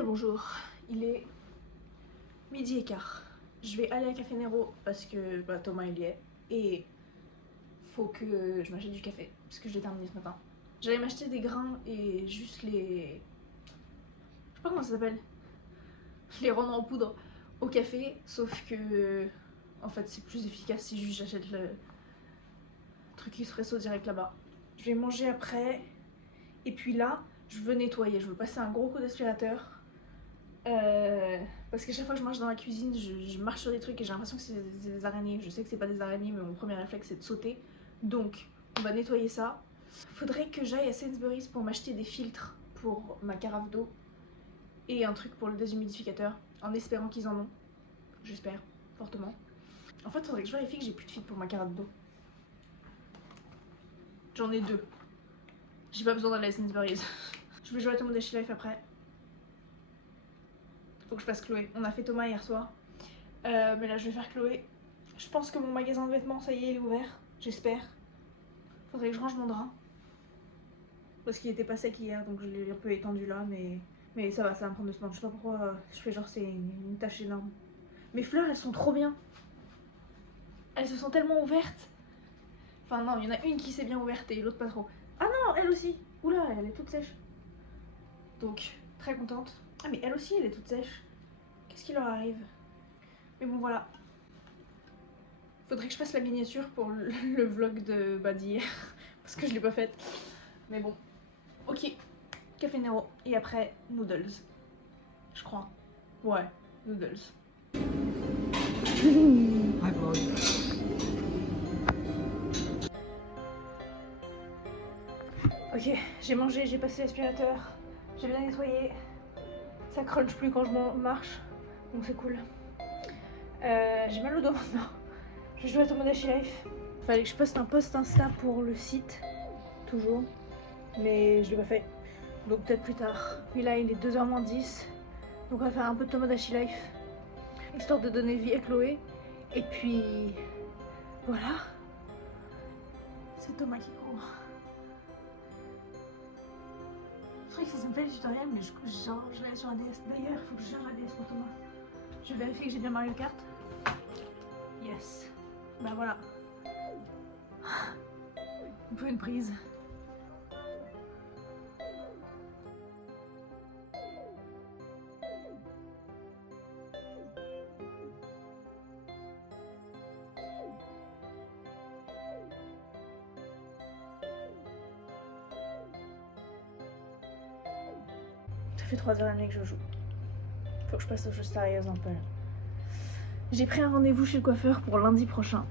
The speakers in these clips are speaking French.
Bien le bonjour, il est midi et quart. Je vais aller à Café Nero parce que Thomas il y est et faut que je m'achète du café parce que je l'ai terminé ce matin. J'allais m'acheter des grains et juste les... je sais pas comment ça s'appelle. Les rendre en poudre au café, sauf que en fait c'est plus efficace si juste j'achète le truc espresso direct là-bas. Je vais manger après et puis là je veux nettoyer, je veux passer un gros coup d'aspirateur. Parce qu'à chaque fois que je marche dans la cuisine, je marche sur des trucs et j'ai l'impression que c'est des araignées. Je sais que c'est pas des araignées, mais mon premier réflexe c'est de sauter. Donc, on va nettoyer ça. Faudrait que j'aille à Sainsbury's pour m'acheter des filtres pour ma carafe d'eau et un truc pour le déshumidificateur, en espérant qu'ils en ont. J'espère, fortement. En fait, faudrait que je vérifie que j'ai plus de filtres pour ma carafe d'eau. J'en ai 2. J'ai pas besoin d'aller à Sainsbury's. Je vais jouer à Thomas Dash Life après. Faut que je fasse Chloé. On a fait Thomas hier soir. Mais là je vais faire Chloé. Je pense que mon magasin de vêtements, ça y est, il est ouvert. J'espère. Faudrait que je range mon drap. Parce qu'il était pas sec hier, donc je l'ai un peu étendu là, mais ça va me prendre 2 semaines. Je sais pas pourquoi je fais genre c'est une tâche énorme. Mes fleurs, elles sont trop bien. Elles se sont tellement ouvertes. Enfin non, il y en a une qui s'est bien ouverte et l'autre pas trop. Ah non, elle aussi. Oula, elle est toute sèche. Donc, très contente. Ah mais elle aussi, elle est toute sèche. Qu'est-ce qui leur arrive? Mais bon voilà. Faudrait que je fasse la miniature pour le vlog de d'hier. Parce que je l'ai pas faite. Mais bon. Ok. Café Nero. Et après, noodles. Je crois. Ouais, noodles. Hi vlog. Ok, j'ai mangé, j'ai passé l'aspirateur. J'ai bien nettoyé. Ça crunch plus quand je marche. Donc c'est cool. J'ai mal au dos maintenant. Je vais jouer à Tomodachi Life. Fallait que je poste un post Insta pour le site. Toujours. Mais je l'ai pas fait. Donc peut-être plus tard. Puis là il est 2h moins 10. Donc on va faire un peu de Tomodachi Life. Histoire de donner vie à Chloé. Et puis... voilà. C'est Thomas qui court. Je crois que ça me fait le tutoriel, mais je vais aller sur ADS. D'ailleurs, il faut que je change ADS pour Thomas. Je vais vérifier que j'ai bien Mario Kart. Yes. Bah voilà. Un peu une prise. Ça fait 3h30 que je joue. Faut que je passe aux choses sérieuses un peu. J'ai pris un rendez-vous chez le coiffeur pour lundi prochain.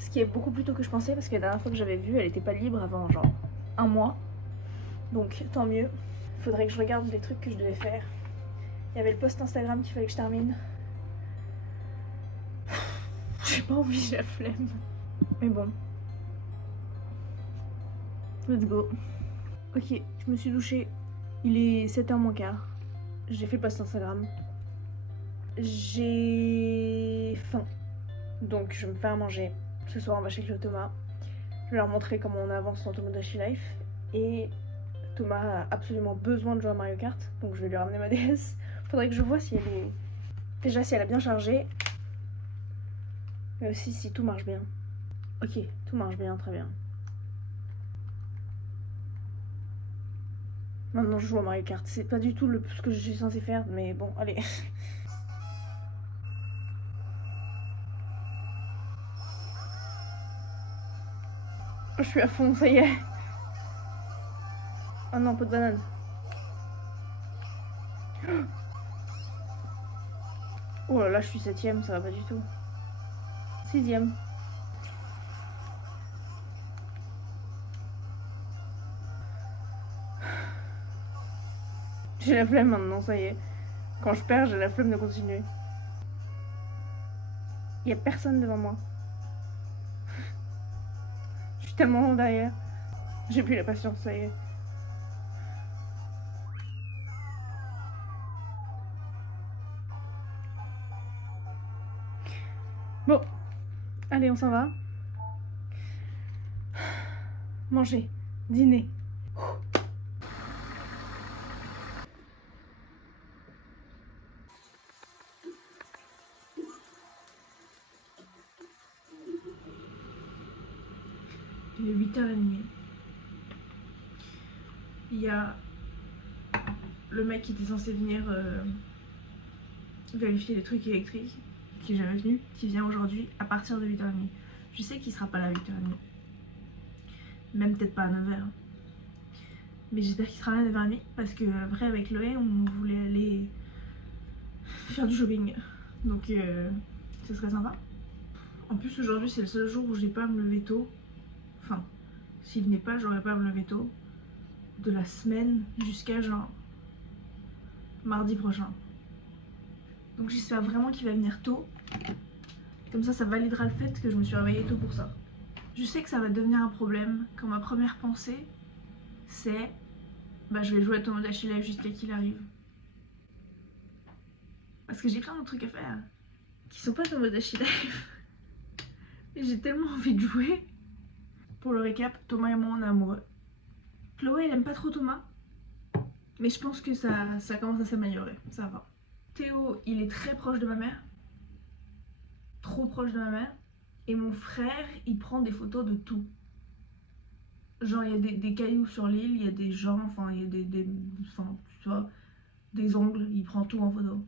Ce qui est beaucoup plus tôt que je pensais parce que la dernière fois que j'avais vu, elle était pas libre avant genre 1 mois. Donc tant mieux. Faudrait que je regarde les trucs que je devais faire. Il y avait le post Instagram qu'il fallait que je termine. J'ai pas envie, j'ai la flemme. Mais bon. Let's go. Ok, je me suis douchée. Il est 7h moins quart. J'ai fait le post Instagram. J'ai faim. Donc je vais me faire à manger. Ce soir on va chez Thomas. Je vais leur montrer comment on avance dans Tomodachi Life. Et Thomas a absolument besoin de jouer à Mario Kart. Donc je vais lui ramener ma DS. Faudrait que je vois si elle est... déjà si elle a bien chargé. Mais aussi si tout marche bien. Ok, tout marche bien, très bien. Maintenant je joue à Mario Kart. C'est pas du tout ce que je suis censée faire. Mais bon, allez. Je suis à fond, ça y est. Oh non, pas de banane. Oh là là, je suis 7ème, ça va pas du tout. 6ème. J'ai la flemme maintenant, ça y est. Quand je perds, j'ai la flemme de continuer. Il y a personne devant moi. Je suis tellement loin derrière. J'ai plus la patience, ça y est. Bon, allez, on s'en va. Manger, dîner. 8h30. Il y a le mec qui était censé venir vérifier les trucs électriques, qui est jamais venu, qui vient aujourd'hui à partir de 8h30. Je sais qu'il sera pas là à 8h30. Même peut-être pas à 9h. Mais j'espère qu'il sera là à 9h30 parce que après avec Loé on voulait aller faire du shopping. Donc ce serait sympa. En plus aujourd'hui c'est le seul jour où j'ai pas à me lever tôt. Enfin, s'il venait pas j'aurais pas à me lever tôt. De la semaine jusqu'à genre mardi prochain. Donc j'espère vraiment qu'il va venir tôt. Comme ça validera le fait que je me suis réveillée tôt pour ça. Je sais que ça va devenir un problème quand ma première pensée c'est bah je vais jouer à Tomodachi Life jusqu'à qu'il arrive. Parce que j'ai plein de trucs à faire qui sont pas Tomodachi Life. Et j'ai tellement envie de jouer. Pour le récap, Thomas et moi on est amoureux. Chloé elle aime pas trop Thomas. Mais je pense que ça commence à s'améliorer, ça va. Théo il est très proche de ma mère. Trop proche de ma mère. Et mon frère il prend des photos de tout. Genre il y a des cailloux sur l'île, il y a des gens, enfin il y a enfin tu vois, des ongles, il prend tout en photo.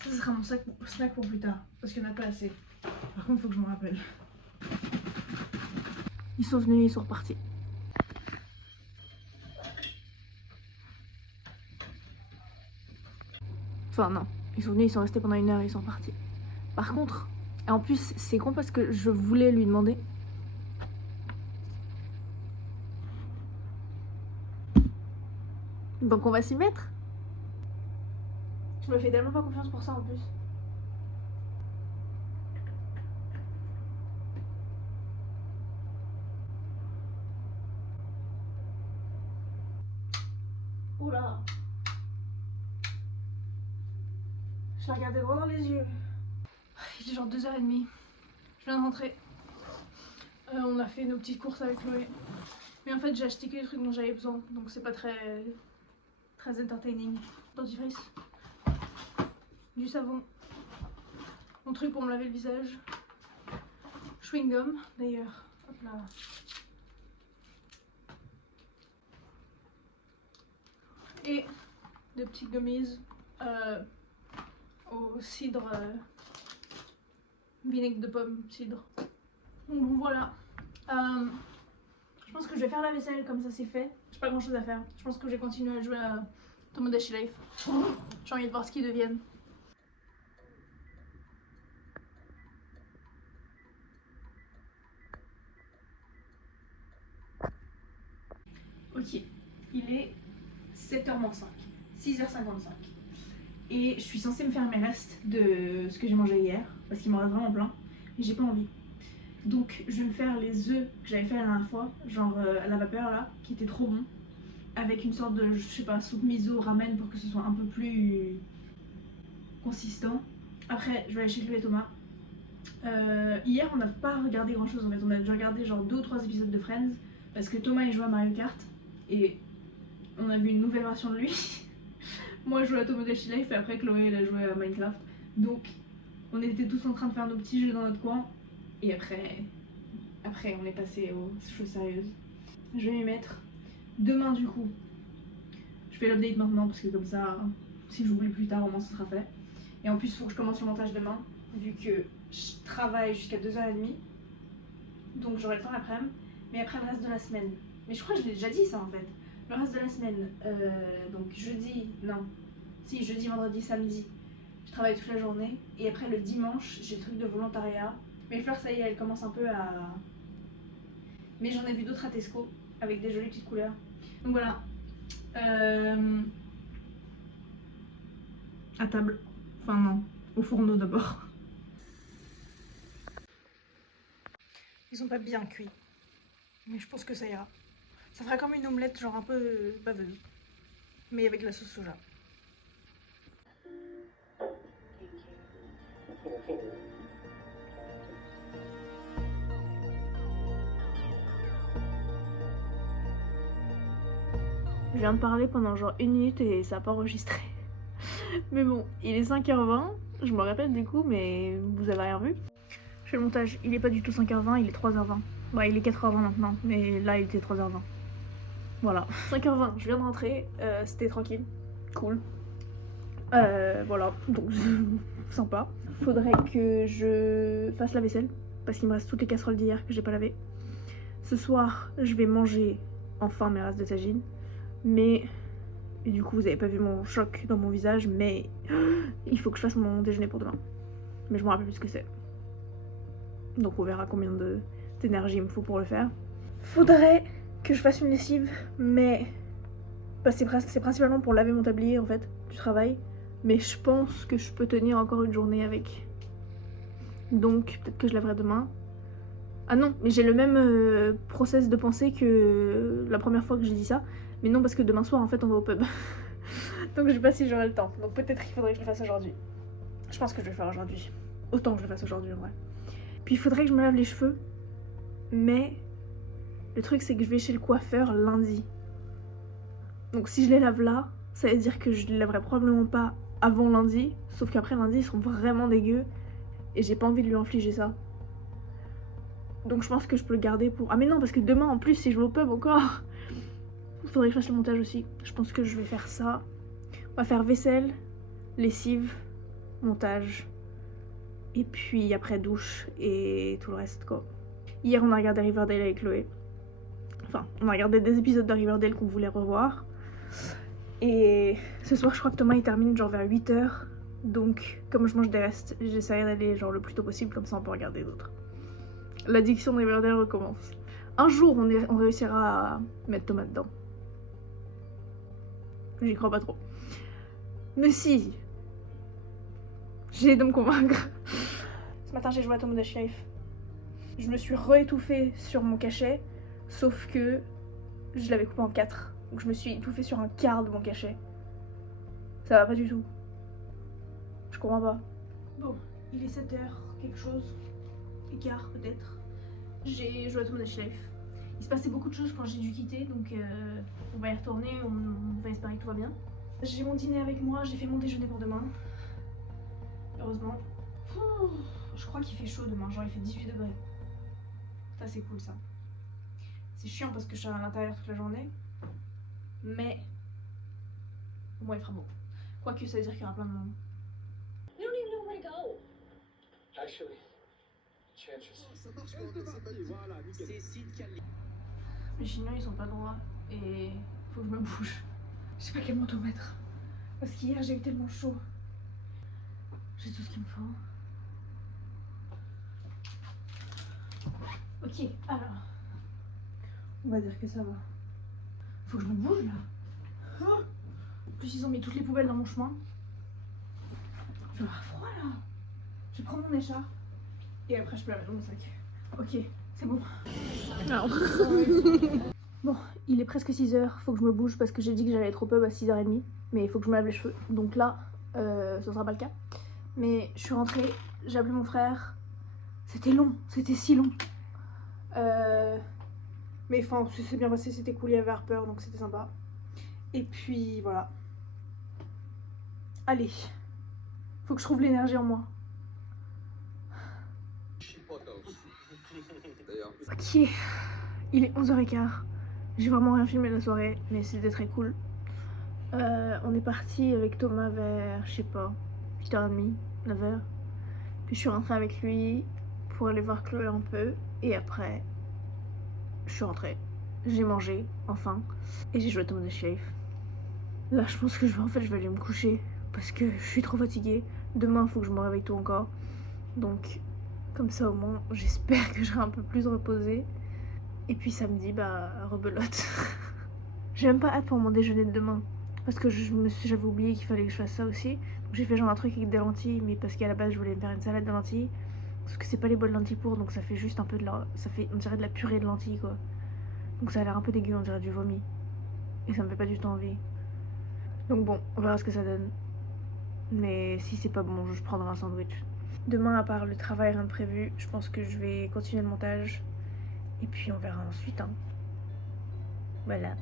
Ça sera mon snack pour plus tard, parce qu'il n'y en a pas assez. Par contre il faut que je me rappelle. Ils sont venus, ils sont repartis. Enfin non, ils sont venus, ils sont restés pendant 1 heure et ils sont repartis. Par contre, en plus c'est con parce que je voulais lui demander. Donc on va s'y mettre. Je me fais tellement pas confiance pour ça en plus. Oula. Je l'ai regardé droit dans les yeux. Il est genre 2h30. Je viens de rentrer. On a fait nos petites courses avec Chloé. Mais en fait j'ai acheté que les trucs dont j'avais besoin. Donc c'est pas très entertaining. Dentifrice. Du savon. Mon truc pour me laver le visage. Chewing gum d'ailleurs. Hop là. Et des petites gummies au cidre, vinaigre de pomme, cidre. Donc bon voilà. Je pense que je vais faire la vaisselle comme ça c'est fait. J'ai pas grand chose à faire. Je pense que je vais continuer à jouer à Tomodachi Life. J'ai envie de voir ce qu'ils deviennent. Ok, il est 7h-5, 6h55. Et je suis censée me faire mes restes de ce que j'ai mangé hier, parce qu'il m'en reste vraiment plein, et j'ai pas envie. Donc je vais me faire les œufs que j'avais fait la dernière fois, genre à la vapeur là, qui était trop bon, avec une sorte de, je sais pas, soupe miso ramen pour que ce soit un peu plus consistant. Après je vais aller chez Chloé et Thomas. Hier on n'a pas regardé grand chose en fait, on a déjà regardé genre 2 ou 3 épisodes de Friends, parce que Thomas il joue à Mario Kart, et on a vu une nouvelle version de lui. Moi je jouais à Tomodachi Life et après Chloé elle a joué à Minecraft. Donc on était tous en train de faire nos petits jeux dans notre coin. Et après on est passé aux choses sérieuses. Je vais m'y mettre. Demain du coup, je fais l'update maintenant parce que comme ça, si j'oublie plus tard au moins ce sera fait. Et en plus il faut que je commence le montage demain, vu que je travaille jusqu'à 2h30. Donc j'aurai le temps l'après-midi. Mais après le reste de la semaine. Mais je crois que je l'ai déjà dit ça en fait. Le reste de la semaine, donc jeudi, vendredi, samedi, je travaille toute la journée. Et après le dimanche, j'ai le truc de volontariat. Mes fleurs, ça y est, elles commencent un peu à... Mais j'en ai vu d'autres à Tesco, avec des jolies petites couleurs. Donc voilà. À table. Enfin non, au fourneau d'abord. Ils sont pas bien cuits. Mais je pense que ça ira. Ça fera comme une omelette genre un peu baveuse. Mais avec la sauce soja. Je viens de parler pendant genre 1 minute et ça n'a pas enregistré. Mais bon, il est 5h20. Je me rappelle du coup, mais vous avez rien vu. Je fais le montage. Il est pas du tout 5h20, il est 3h20. Bah il est 4h20 maintenant, mais là il était 3h20. Voilà, 5h20, je viens de rentrer, c'était tranquille, cool. Voilà, donc sympa. Faudrait que je fasse la vaisselle, parce qu'il me reste toutes les casseroles d'hier que j'ai pas lavées. Ce soir, je vais manger enfin mes restes de tagine, mais... Et du coup, vous avez pas vu mon choc dans mon visage, mais il faut que je fasse mon déjeuner pour demain. Mais je me rappelle plus ce que c'est. Donc on verra combien d'énergie il me faut pour le faire. Faudrait que je fasse une lessive, mais bah, c'est principalement pour laver mon tablier en fait, du travail. Mais je pense que je peux tenir encore une journée avec. Donc peut-être que je laverai demain. Ah non, mais j'ai le même process de pensée que la première fois que j'ai dit ça. Mais non, parce que demain soir en fait on va au pub. Donc je sais pas si j'aurai le temps. Donc peut-être qu'il faudrait que je le fasse aujourd'hui. Je pense que je vais le faire aujourd'hui. Autant que je le fasse aujourd'hui en vrai. Puis il faudrait que je me lave les cheveux. Mais le truc c'est que je vais chez le coiffeur lundi. Donc si je les lave là, ça veut dire que je les laverai probablement pas avant lundi. Sauf qu'après lundi ils seront vraiment dégueux. Et j'ai pas envie de lui infliger ça. Donc je pense que je peux le garder pour... Ah mais non, parce que demain en plus si je vais au pub encore, il faudrait que je fasse le montage aussi. Je pense que je vais faire ça. On va faire vaisselle, lessive, montage. Et puis après douche et tout le reste quoi. Hier on a regardé Riverdale avec Chloé. Enfin, on a regardé des épisodes de Riverdale qu'on voulait revoir. Et ce soir je crois que Thomas il termine genre vers 8h. Donc comme je mange des restes, j'essaierai d'aller genre le plus tôt possible, comme ça on peut regarder d'autres. L'addiction de Riverdale recommence. Un jour on réussira à mettre Thomas dedans. J'y crois pas trop. Mais si, j'ai de me convaincre. Ce matin j'ai joué à Tom Dash Life. Je me suis réétouffée sur mon cachet, sauf que je l'avais coupé en 4. Donc je me suis étouffée sur un quart de mon cachet. Ça va pas du tout. Je comprends pas. Bon, il est 7h, quelque chose. Écart peut-être. J'ai joué à Tom Dash Life. Il se passait beaucoup de choses quand j'ai dû quitter, donc on va y retourner, on va espérer que tout va bien. J'ai mon dîner avec moi, j'ai fait mon déjeuner pour demain. Heureusement. Ouh, je crois qu'il fait chaud demain, genre il fait 18 degrés. Ça c'est cool ça. C'est chiant parce que je suis à l'intérieur toute la journée. Mais au moins il fera beau. Quoique ça veut dire qu'il y aura plein de monde. We don't even know where to go. Actually, chances. Les Chinois ils sont pas droits et faut que je me bouge. Je sais pas quel manteau mettre. Parce qu'hier j'ai eu tellement chaud. J'ai tout ce qu'il me faut. Ok, alors. On va dire que ça va. Faut que je me bouge là. En plus ils ont mis toutes les poubelles dans mon chemin. Je vais avoir froid là. Je vais prendre mon écharpe. Et après je peux la mettre dans mon sac. Ok, c'est bon. Alors. Bon, il est presque 6h, faut que je me bouge parce que j'ai dit que j'allais être au pub à 6h30. Mais il faut que je me lave les cheveux. Donc là, ce sera pas le cas. Mais je suis rentrée, j'ai appelé mon frère. C'était long, c'était si long. Mais enfin, c'est bien passé, c'était cool, il y avait Harper, donc c'était sympa. Et puis voilà. Allez, faut que je trouve l'énergie en moi. Ok, il est 11h15. J'ai vraiment rien filmé la soirée, mais c'était très cool. On est parti avec Thomas vers, je sais pas, 8h30, 9h. Puis je suis rentrée avec lui pour aller voir Chloé un peu. Et après, je suis rentrée. J'ai mangé, enfin. Et j'ai joué à Tom Dash Life. Là, je pense que je vais aller me coucher. Parce que je suis trop fatiguée. Demain, il faut que je me réveille tôt encore. Donc, comme ça au moins, j'espère que je serai un peu plus reposée. Et puis samedi, bah, rebelote. J'ai même pas hâte pour mon déjeuner de demain. Parce que j'avais oublié qu'il fallait que je fasse ça aussi. Donc j'ai fait genre un truc avec des lentilles, mais parce qu'à la base je voulais me faire une salade de lentilles. Parce que c'est pas les bonnes lentilles pour, donc ça fait juste un peu de la... Ça fait, on dirait de la purée de lentilles quoi. Donc ça a l'air un peu dégueu, on dirait du vomi. Et ça me fait pas du tout envie. Donc bon, on verra ce que ça donne. Mais si c'est pas bon, je prendrai un sandwich. Demain, à part le travail, rien de prévu. Je pense que je vais continuer le montage. Et puis on verra ensuite. Hein. Voilà.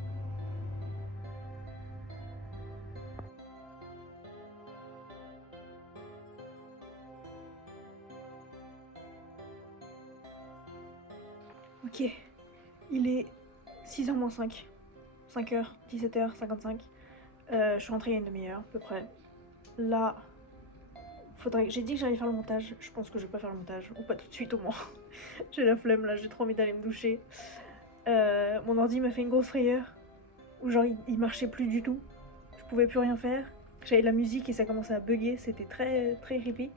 Ok, il est 6h moins 5. 5h, 17h55. Je suis rentrée il y a une demi-heure à peu près. Là, j'ai dit que j'allais faire le montage. Je pense que je vais pas faire le montage, ou pas tout de suite au moins. J'ai la flemme là, j'ai trop envie d'aller me doucher. Mon ordi m'a fait une grosse frayeur. Où genre il marchait plus du tout. Je pouvais plus rien faire. J'avais de la musique et ça commençait à bugger. C'était très très creepy.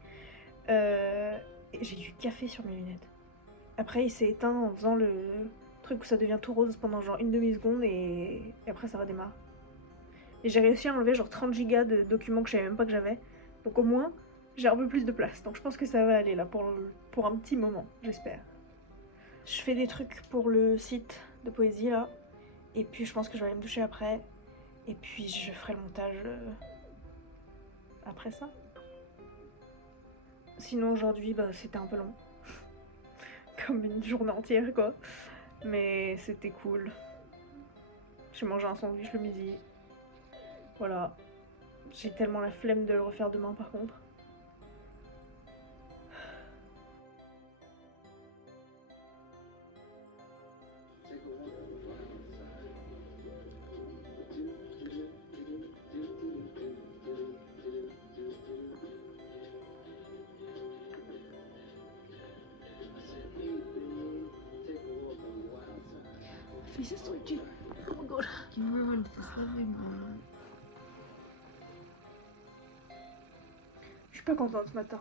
Et j'ai du café sur mes lunettes. Après il s'est éteint en faisant le truc où ça devient tout rose pendant genre une demi-seconde et après ça redémarre. Et j'ai réussi à enlever genre 30 gigas de documents que je savais même pas que j'avais. Donc au moins j'ai un peu plus de place. Donc je pense que ça va aller là pour un petit moment, j'espère. Je fais des trucs pour le site de poésie là. Et puis je pense que je vais aller me doucher après. Et puis je ferai le montage après ça. Sinon aujourd'hui bah, c'était un peu long. Comme une journée entière quoi. Mais c'était cool. J'ai mangé un sandwich le midi. Voilà. J'ai tellement la flemme de le refaire demain par contre. This is so cute. Oh my god. You ruined this lovely moment. Je suis pas contente ce matin.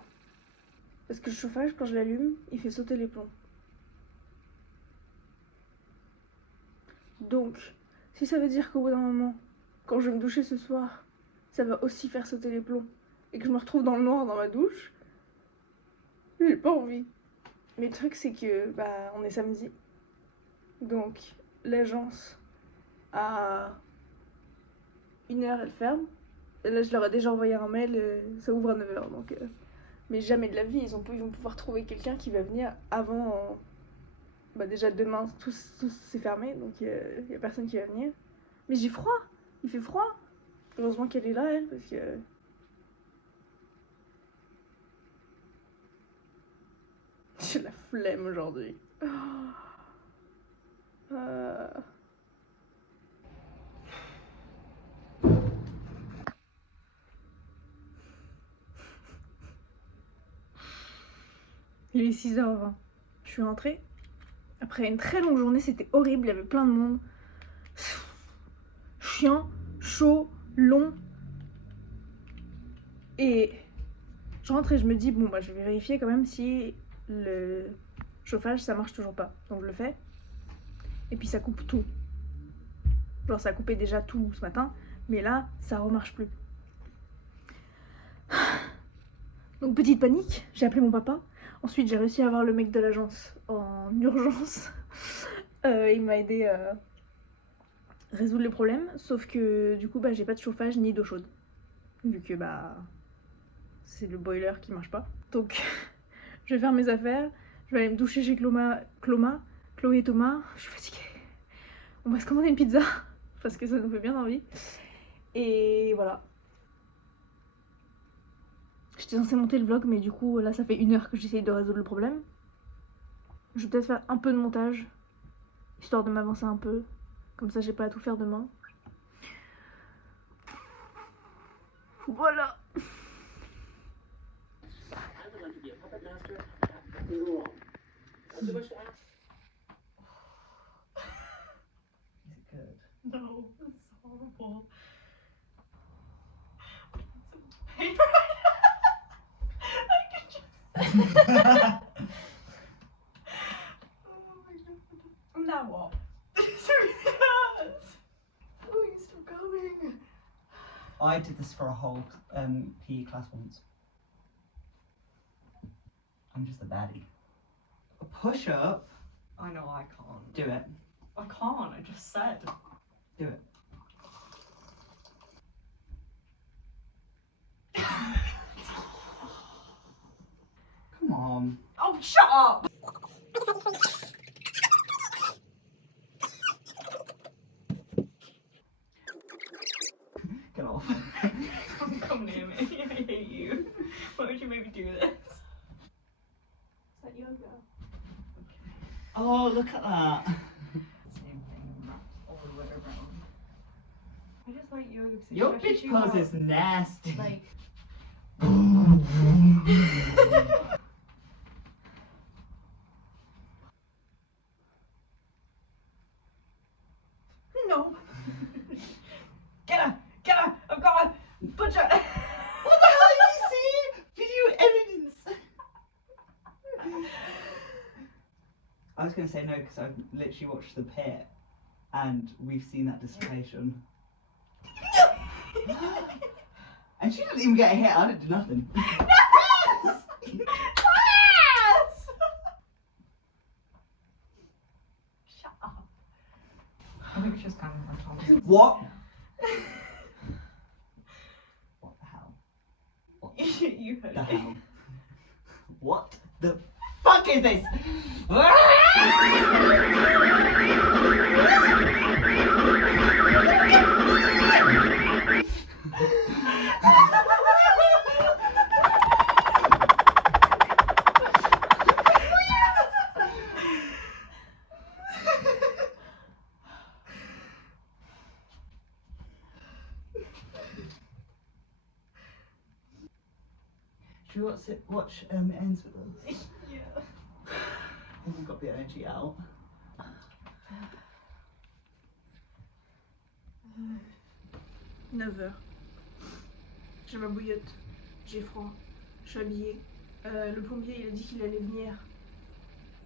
Parce que le chauffage, quand je l'allume, il fait sauter les plombs. Donc, si ça veut dire qu'au bout d'un moment, quand je vais me doucher ce soir, ça va aussi faire sauter les plombs, et que je me retrouve dans le noir dans ma douche, j'ai pas envie. Mais le truc, c'est que, bah, on est samedi. Donc, l'agence, à 1h, elle ferme. Et là, je leur ai déjà envoyé un mail, ça ouvre à 9h. Donc, mais jamais de la vie, ils vont pouvoir trouver quelqu'un qui va venir avant. Bah, déjà demain, tout c'est fermé, donc il y a personne qui va venir. Mais j'ai froid, il fait froid. Heureusement qu'elle est là, elle, parce que. J'ai la flemme aujourd'hui. Il est 6h20. Je suis rentrée. Après une très longue journée, c'était horrible, il y avait plein de monde. Chiant, chaud, long. Et je rentre et je me dis, bon bah je vais vérifier quand même si le chauffage ça marche toujours pas. Donc je le fais. Et puis ça coupe tout. Genre ça a coupé déjà tout ce matin, mais là ça remarche plus. Donc petite panique, j'ai appelé mon papa. Ensuite j'ai réussi à avoir le mec de l'agence en urgence. Il m'a aidé à résoudre le problème, sauf que du coup bah j'ai pas de chauffage ni d'eau chaude. Vu que bah c'est le boiler qui marche pas. Donc je vais faire mes affaires, je vais aller me doucher chez Chloé et Thomas. Je suis fatiguée. On va se commander une pizza parce que ça nous fait bien envie. Et voilà. J'étais censée monter le vlog, mais du coup là ça fait 1h que j'essaye de résoudre le problème. Je vais peut-être faire un peu de montage, histoire de m'avancer un peu. Comme ça j'ai pas à tout faire demain. Voilà. No, it's horrible. Now what? It's really hurts. Oh, you're still going. I did this for a whole PE class once. I'm just a baddie. A push-up? I know I can't. Do it. I can't, I just said. Do it. Come on. Oh, shut up! Get off. Don't come near me. I hate you. Why would you make me do this? Is that yoga? Oh, Oh, look at that. Same thing all the way around. I just like yoga because it Your stretches bitch you pose out. is nasty. Like, no. Get her! Get her! I've got her! Punch her! What the hell did you see? Video evidence. I was going to say no because I've literally watched The Pit and we've seen that dissertation. And she didn't even get a hit. I didn't do nothing. Yes! Shut up. I think she was kind of uncomfortable. What? What the hell? You heard The it. hell? What the fuck is this? Should we watch It Ends With Us? Yeah. I think we've got the energy out. 9h. J'ai ma bouillotte, j'ai froid, je suis habillée. Le plombier il a dit qu'il allait venir,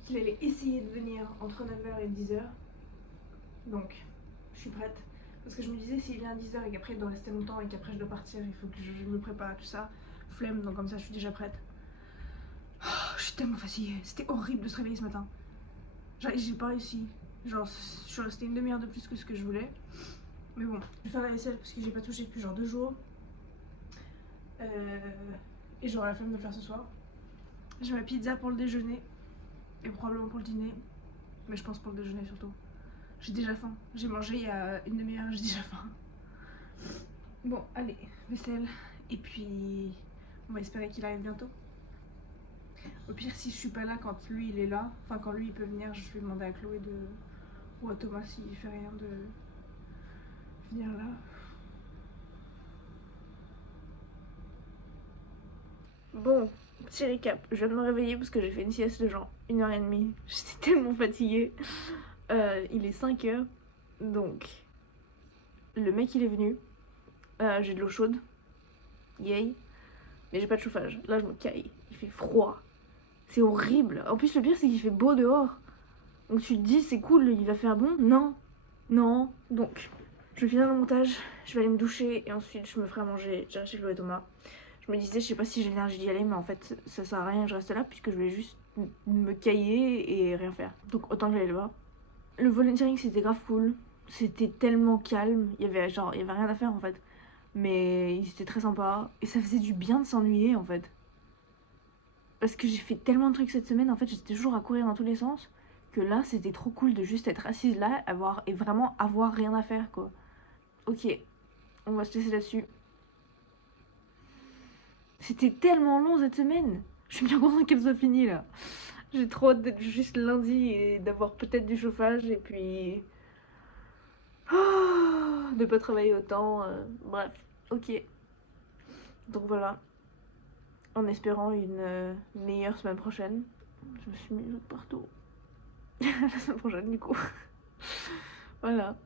qu'il allait essayer de venir entre 9h et 10h. Donc je suis prête. Parce que je me disais s'il vient à 10h et qu'après il doit rester longtemps et qu'après je dois partir, il faut que je me prépare à tout ça. Flemme, donc comme ça je suis déjà prête. Oh, je suis tellement fatiguée, c'était horrible de se réveiller ce matin. J'ai pas réussi. Genre je suis restée une demi-heure de plus que ce que je voulais. Mais bon, je vais faire la vaisselle parce que j'ai pas touché depuis genre 2 jours. Et j'aurai la flemme de le faire ce soir. J'ai ma pizza pour le déjeuner. Et probablement pour le dîner. Mais je pense pour le déjeuner surtout. J'ai déjà faim. J'ai mangé il y a une demi-heure, j'ai déjà faim. Bon, allez, vaisselle. Et puis, on va espérer qu'il arrive bientôt. Au pire, si je suis pas là quand lui il est là, enfin quand lui il peut venir, je vais demander à Chloé ou à Thomas s'il fait rien de venir là. Bon, petit récap, je viens de me réveiller parce que j'ai fait une sieste de genre 1h30. J'étais tellement fatiguée. Il est 5h, donc le mec il est venu. J'ai de l'eau chaude, yay, mais j'ai pas de chauffage. Là je me caille, il fait froid, c'est horrible. En plus le pire c'est qu'il fait beau dehors, donc tu te dis c'est cool, il va faire bon. Non, non, donc je vais finir le montage, je vais aller me doucher et ensuite je me ferai à manger. J'irai chez Chloé et Thomas. Je me disais je sais pas si j'ai l'énergie d'y aller, mais en fait ça sert à rien que je reste là puisque je vais juste me cailler et rien faire, donc autant que j'aille là-bas. Le volunteering c'était grave cool, c'était tellement calme, il y avait rien à faire en fait. Mais ils étaient très sympas et ça faisait du bien de s'ennuyer en fait. Parce que j'ai fait tellement de trucs cette semaine, en fait j'étais toujours à courir dans tous les sens, que là c'était trop cool de juste être assise là et vraiment avoir rien à faire quoi. Ok, on va se laisser là-dessus. C'était tellement long cette semaine, je suis bien contente qu'elle soit finie là. J'ai trop hâte d'être juste lundi et d'avoir peut-être du chauffage et puis... de pas travailler autant, bref, ok. Donc voilà, en espérant une meilleure semaine prochaine. Je me suis mis partout. La semaine prochaine du coup. Voilà.